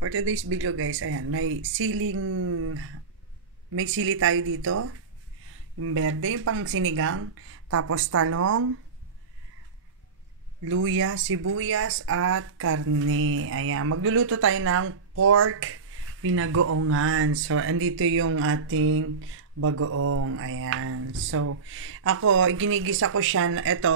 For today's video guys, ayan, may sili tayo dito. Yung berde, yung pang sinigang. Tapos talong, luya, sibuyas, at karne. Ayan, magluluto tayo ng pork pinagoongan. So, andito yung ating bagoong. Ayan. So, ako, ginigisa ko siya, ito,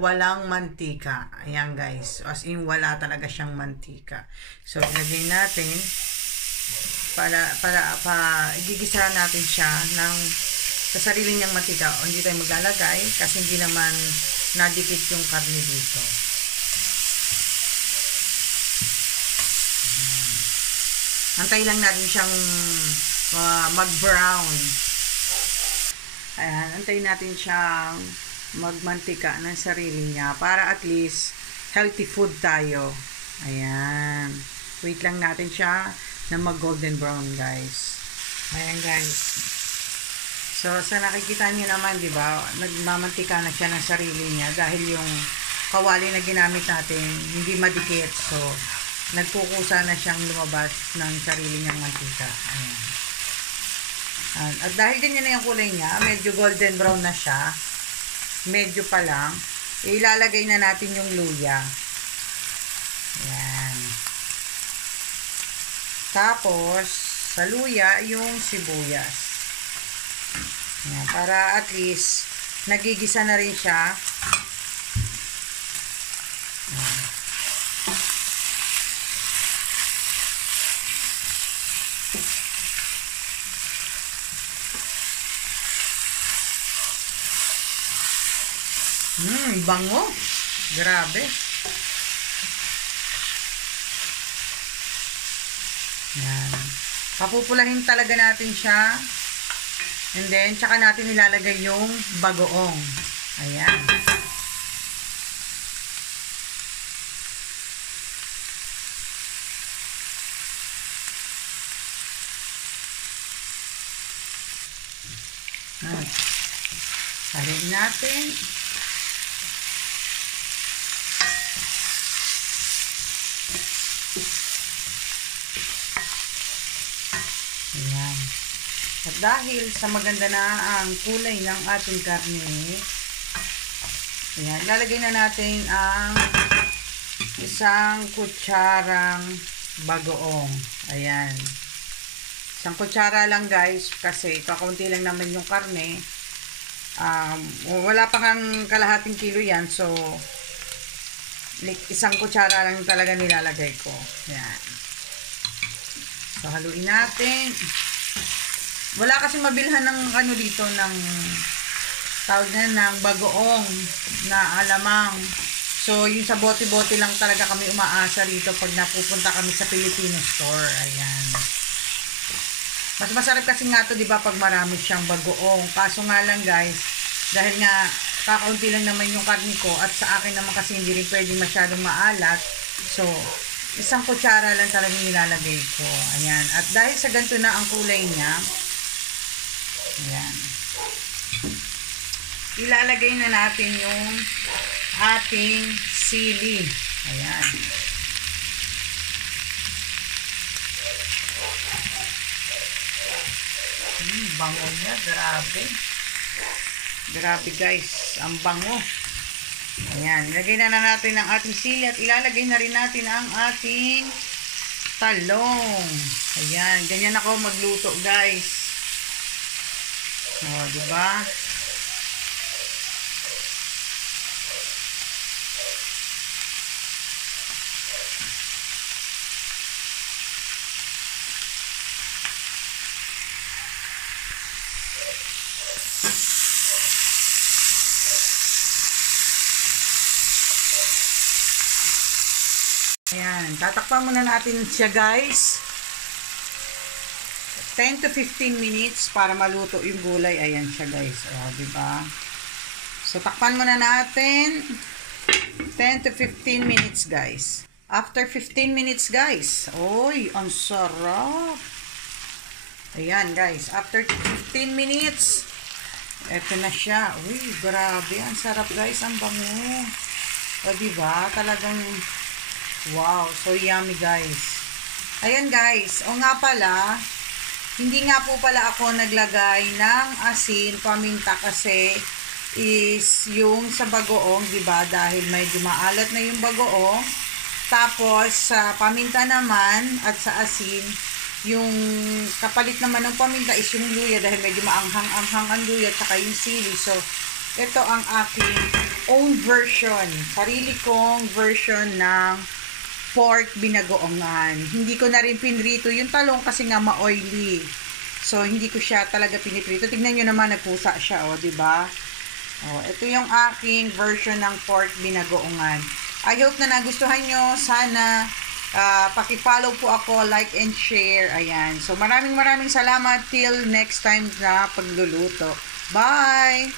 walang mantika. Ayan guys. As in, wala talaga siyang mantika. So, ilagay natin, igigisa natin siya sa sarili niyang mantika. O, hindi tayo maglalagay kasi hindi naman nadikit yung karne dito. Antay lang natin siyang mag-brown. Ayan, antayin natin siyang magmantika ng sarili niya para at least healthy food tayo. Ayan. Wait lang natin siya na mag-golden brown, guys. Ayan, guys. So, sa nakikita niyo naman, di ba, nagmamantika na siya ng sarili niya dahil yung kawali na ginamit natin hindi madikit. So, nagkukusa na siyang lumabas ng sarili niyang mantika. Ayan. At dahil ganyan na yung kulay niya, medyo golden brown na siya, medyo pa lang, ilalagay na natin yung luya. Ayan. Tapos, sa luya, yung sibuyas. Ayan, para at least, nagigisa na rin siya. Bango. Grabe. Yan. Papupulahin talaga natin siya. And then, tsaka natin ilalagay yung bagoong. Ayan. Salin natin. Ayan. At dahil sa maganda na ang kulay ng ating karne, ayan, lalagay na natin ang isang kutsarang bagoong. Ayan. Isang kutsara lang guys, kasi kakaunti lang naman yung karne. Wala pa kang kalahating kilo yan, so isang kutsara lang talaga nilalagay ko. Ayan. So, haluin natin. Wala kasi mabilhan ng ano dito, ng tawag na ng bagoong na alamang. So, yung sa bote-bote lang talaga kami umaasa rito pag napupunta kami sa Filipino store. Ayan. Mas masarap kasi nga to, di ba, pag marami siyang bagoong. Kaso nga lang guys, dahil nga kakaunti lang naman yung karne ko at sa akin naman kasi hindi rin pwedeng masyadong maalat. So, isang kutsara lang talagang nilalagay ko. Ayan. At dahil sa ganito na ang kulay niya, ayan, ilalagay na natin yung ating sili. Ayan. Bango niya. Grabe. Grabe guys. Ang bango. Ayan, ilagay na natin ang ating sili at ilalagay na rin natin ang ating talong. Ayan, ganyan ako magluto, guys. O, diba? Ayan, tatakpan muna natin siya guys. 10 to 15 minutes para maluto yung gulay. Ayan siya guys. O, diba? So, takpan muna natin 10 to 15 minutes guys. After 15 minutes guys. Oy, ang sarap. Ayan guys, after 15 minutes, eto na siya. Uy, grabe, ang sarap guys, ang bango. O diba, talagang wow, so yummy guys. Ayan guys, o nga pala, hindi nga po pala ako naglagay ng asin, paminta kasi is yung sa bagoong, 'di ba? Dahil medyo maalat na yung bagoong. Tapos sa paminta naman at sa asin, yung kapalit naman ng paminta is yung luya dahil medyo maanghang-anghang ang luya at saka yung sili. So, ito ang aking own version. Sarili kong version ng pork binagoongan. Hindi ko na rin pinrito yung talong kasi nga ma-oily. So, hindi ko siya talaga piniprito. Tignan nyo naman, nagpusa siya, o, diba? O, ito yung aking version ng pork binagoongan. I hope na nagustuhan nyo. Sana paki-follow po ako, like and share. Ayan. So, maraming salamat till next time na pagluluto. Bye!